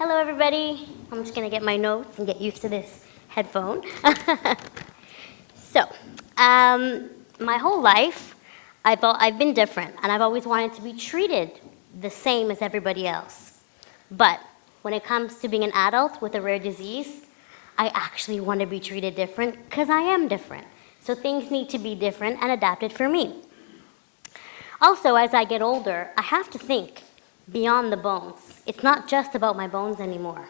Hello, everybody. I'm just gonna get my notes and get used to this headphone. So, my whole life, I've been different, and I've always wanted to be treated the same as everybody else. But when it comes to being an adult with a rare disease, I actually want to be treated different because I am different. So things need to be different and adapted for me. Also, as I get older, I have to think beyond the bones. It's not just about my bones anymore.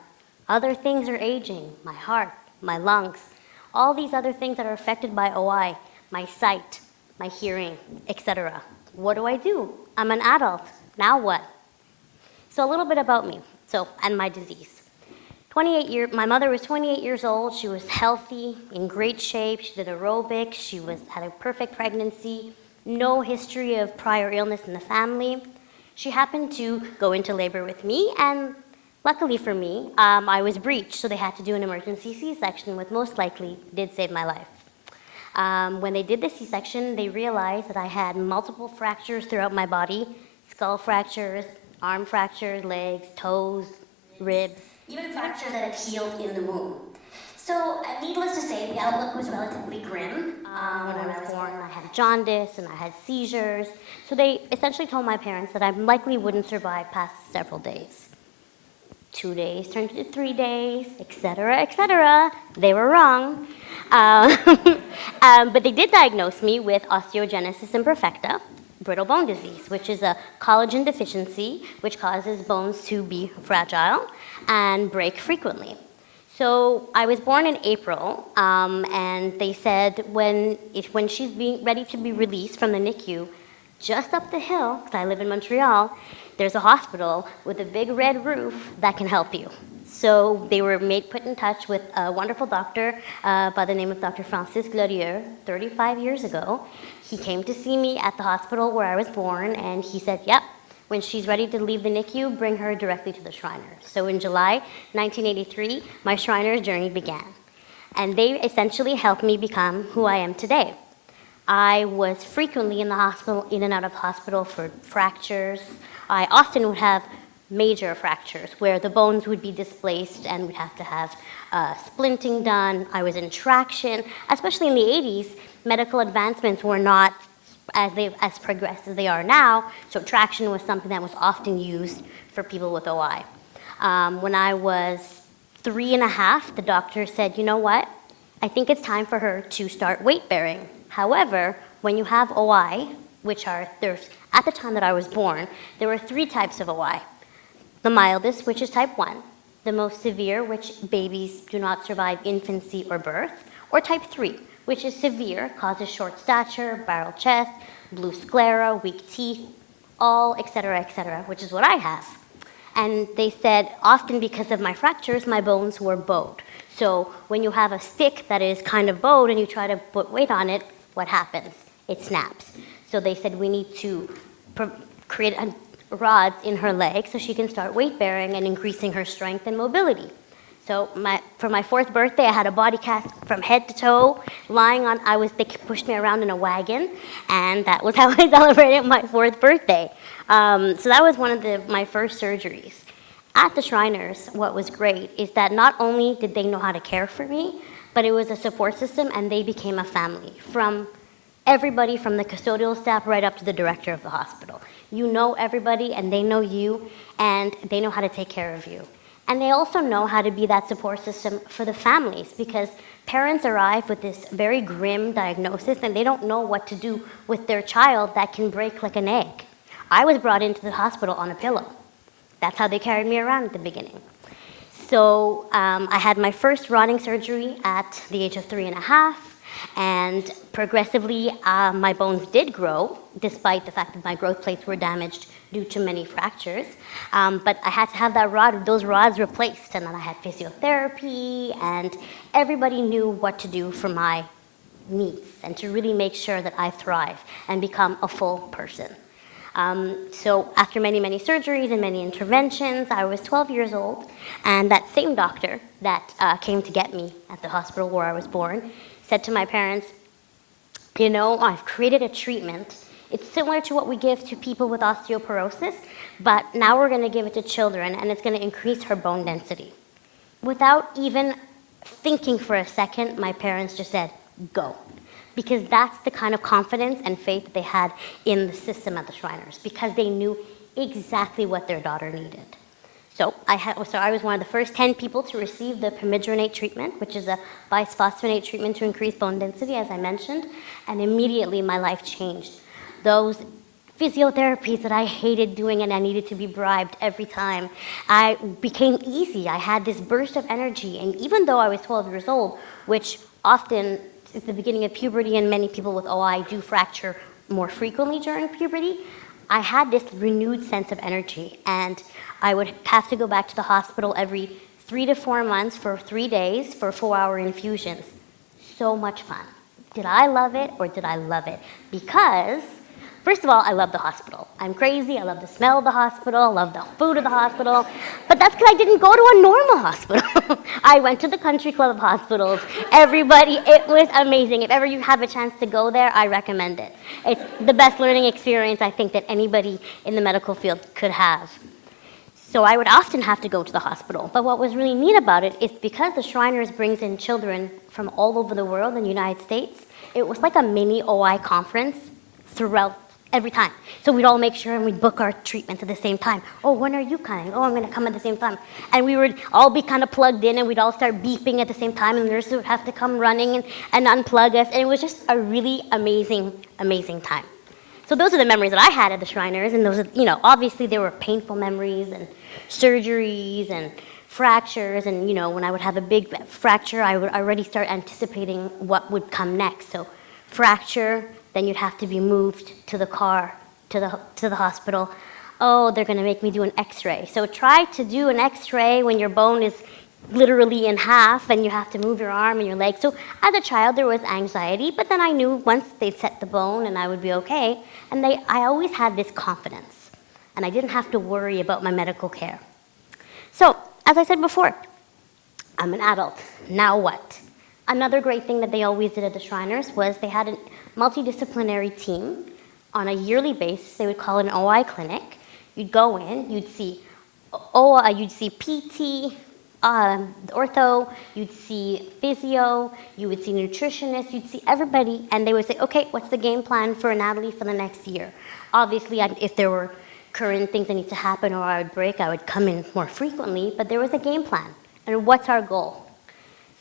Other things are aging, my heart, my lungs, all these other things that are affected by OI, my sight, my hearing, etc. What do? I'm an adult. Now what? So a little bit about me, and my disease. My mother was 28 years old. She was healthy, in great shape. She did aerobics. She had a perfect pregnancy, no history of prior illness in the family. She happened to go into labor with me, and luckily for me, I was breached, so they had to do an emergency C-section, which most likely did save my life. When they did the C-section, they realized that I had multiple fractures throughout my body, skull fractures, arm fractures, legs, toes, ribs, even fractures that had healed in the womb. So, needless to say, the outlook was relatively grim. When I was born, I had jaundice and I had seizures. So they essentially told my parents that I likely wouldn't survive past several days. 2 days turned into 3 days, etc., etc. They were wrong. But they did diagnose me with Osteogenesis Imperfecta, brittle bone disease, which is a collagen deficiency which causes bones to be fragile and break frequently. So I was born in April, and they said when she's being ready to be released from the NICU, just up the hill, because I live in Montreal, there's a hospital with a big red roof that can help you. So they were put in touch with a wonderful doctor by the name of Dr. Francis Glorieux 35 years ago. He came to see me at the hospital where I was born, and he said, yep, when she's ready to leave the NICU, bring her directly to the Shriners. So in July 1983, my Shriners journey began. And they essentially helped me become who I am today. I was frequently in the hospital, in and out of hospital for fractures. I often would have major fractures where the bones would be displaced and we'd have to have splinting done. I was in traction. Especially in the 80s, medical advancements were not as progressed as they are now, so traction was something that was often used for people with OI. When I was 3.5, the doctor said, you know what? I think it's time for her to start weight bearing. However, when you have OI, at the time that I was born, there were 3 types of OI. The mildest, which is type 1, the most severe, which babies do not survive infancy or birth, or type 3, which is severe, causes short stature, barrel chest, blue sclera, weak teeth, all etc., which is what I have. And they said often because of my fractures, my bones were bowed. So when you have a stick that is kind of bowed and you try to put weight on it, what happens? It snaps. So they said we need to create rods in her legs so she can start weight bearing and increasing her strength and mobility. So for my 4th birthday, I had a body cast from head to toe, they pushed me around in a wagon, and that was how I celebrated my 4th birthday. So that was one of my first surgeries. At the Shriners, what was great is that not only did they know how to care for me, but it was a support system, and they became a family. From everybody from the custodial staff right up to the director of the hospital. You know everybody, and they know you, and they know how to take care of you. And they also know how to be that support system for the families, because parents arrive with this very grim diagnosis and they don't know what to do with their child that can break like an egg. I was brought into the hospital on a pillow. That's how they carried me around at the beginning. So I had my first rotting surgery at the age of 3.5, and progressively my bones did grow, despite the fact that my growth plates were damaged due to many fractures. But I had to have those rods replaced, and then I had physiotherapy, and everybody knew what to do for my needs and to really make sure that I thrive and become a full person. So after many, many surgeries and many interventions, I was 12 years old, and that same doctor that came to get me at the hospital where I was born said to my parents, you know, I've created a treatment. It's similar to what we give to people with osteoporosis, but now we're going to give it to children, and it's going to increase her bone density. Without even thinking for a second, my parents just said, go. Because that's the kind of confidence and faith that they had in the system at the Shriners, because they knew exactly what their daughter needed. So I was one of the first 10 people to receive the permethrinate treatment, which is a bisphosphonate treatment to increase bone density, as I mentioned, and immediately my life changed. Those physiotherapies that I hated doing and I needed to be bribed every time, I became easy. I had this burst of energy, and even though I was 12 years old, which often is the beginning of puberty and many people with OI do fracture more frequently during puberty, I had this renewed sense of energy, and I would have to go back to the hospital every 3 to 4 months for 3 days for 4-hour infusions. So much fun. Did I love it or did I love it? Because, first of all, I love the hospital. I'm crazy. I love the smell of the hospital. I love the food of the hospital. But that's because I didn't go to a normal hospital. I went to the country club of hospitals. Everybody, it was amazing. If ever you have a chance to go there, I recommend it. It's the best learning experience I think that anybody in the medical field could have. So I would often have to go to the hospital. But what was really neat about it is because the Shriners brings in children from all over the world in the United States, it was like a mini OI conference throughout every time. So we'd all make sure and we'd book our treatments at the same time. Oh, when are you coming? Oh, I'm going to come at the same time. And we would all be kind of plugged in, and we'd all start beeping at the same time, and the nurses would have to come running and unplug us. And it was just a really amazing, amazing time. So those are the memories that I had at the Shriners, and those are, obviously there were painful memories and surgeries and fractures, and when I would have a big fracture, I would already start anticipating what would come next. So fracture, then you'd have to be moved to the car, to the hospital. Oh, they're going to make me do an x-ray. So try to do an x-ray when your bone is literally in half and you have to move your arm and your leg. So as a child, there was anxiety, but then I knew once they set the bone and I would be okay. And I always had this confidence, and I didn't have to worry about my medical care. So, as I said before, I'm an adult. Now what? Another great thing that they always did at the Shriners was they had a multidisciplinary team on a yearly basis. They would call it an OI clinic. You'd go in, you'd see OI, you'd see PT, ortho, you'd see physio, you would see nutritionists, you'd see everybody, and they would say, okay, what's the game plan for Natalie for the next year? Obviously, if there were current things that need to happen or I would break, I would come in more frequently, but there was a game plan. And what's our goal?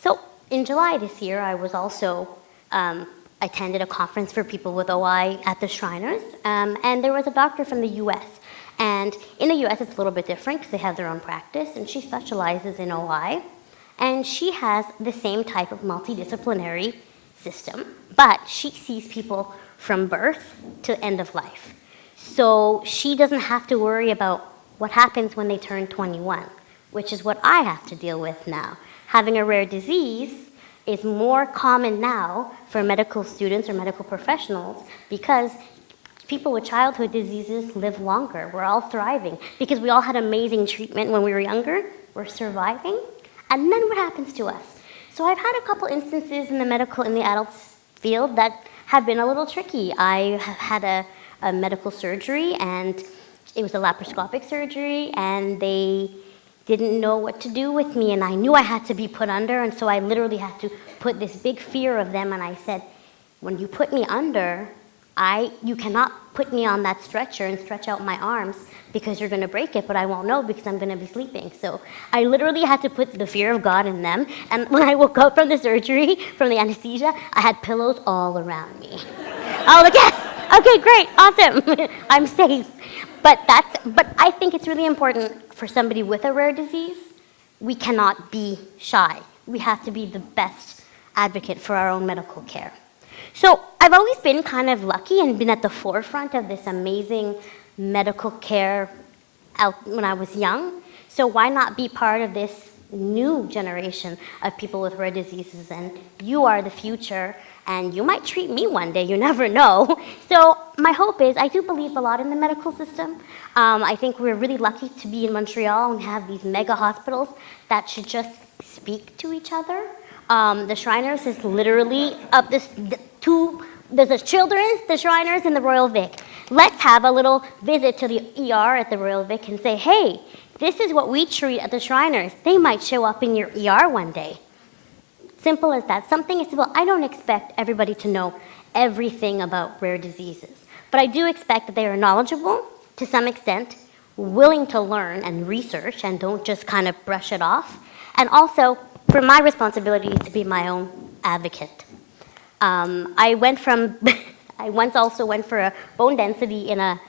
So in July this year, I was also attended a conference for people with OI at the Shriners, and there was a doctor from the US. And in the US, it's a little bit different because they have their own practice, and she specializes in OI. And she has the same type of multidisciplinary system, but she sees people from birth to end of life. So she doesn't have to worry about what happens when they turn 21, which is what I have to deal with now. Having a rare disease is more common now for medical students or medical professionals because people with childhood diseases live longer. We're all thriving because we all had amazing treatment when we were younger. We're surviving. And then what happens to us? So I've had a couple instances in the adults field that have been a little tricky. I have had a medical surgery, and it was a laparoscopic surgery, and they didn't know what to do with me, and I knew I had to be put under, and so I literally had to put this big fear of them, and I said, when you put me under, you cannot put me on that stretcher and stretch out my arms because you're going to break it, but I won't know because I'm going to be sleeping. So I literally had to put the fear of God in them, and when I woke up from the surgery, from the anesthesia, I had pillows all around me. I was like, yes, okay, great, awesome, I'm safe. But I think it's really important for somebody with a rare disease. We cannot be shy. We have to be the best advocate for our own medical care. So I've always been kind of lucky and been at the forefront of this amazing medical care when I was young. So why not be part of this new generation of people with rare diseases? And you are the future, and you might treat me one day, you never know. So my hope is, I do believe a lot in the medical system. I think we're really lucky to be in Montreal and have these mega hospitals that should just speak to each other. The Shriners is literally up this 2 there's the Shriners, and the Royal Vic. Let's have a little visit to the ER at the Royal Vic and say, hey, this is what we treat at the Shriners. They might show up in your ER one day. Simple as that. Something as simple. I don't expect everybody to know everything about rare diseases, but I do expect that they are knowledgeable to some extent, willing to learn and research and don't just kind of brush it off. And also, for my responsibility is to be my own advocate. I once also went for a bone density in an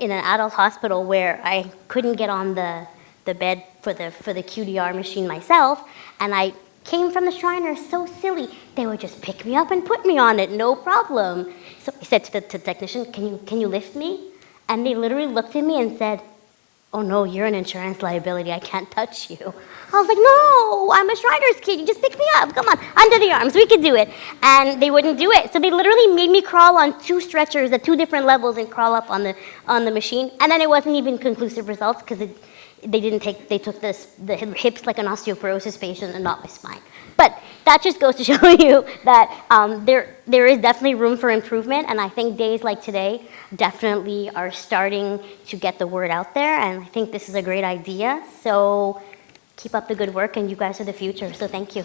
adult hospital where I couldn't get on the bed for the QDR machine myself, and I came from the Shriners so silly. They would just pick me up and put me on it, no problem. So I said to the technician, can you lift me? And they literally looked at me and said, oh no, you're an insurance liability, I can't touch you. I was like, no, I'm a Shriners kid, you just pick me up, come on, under the arms, we could do it. And they wouldn't do it. So they literally made me crawl on 2 stretchers at 2 different levels and crawl up on the machine. And then it wasn't even conclusive results because they took the hips like an osteoporosis patient and not my spine. But that just goes to show you that there is definitely room for improvement, and I think days like today definitely are starting to get the word out there, and I think this is a great idea. So keep up the good work, and you guys are the future, so thank you.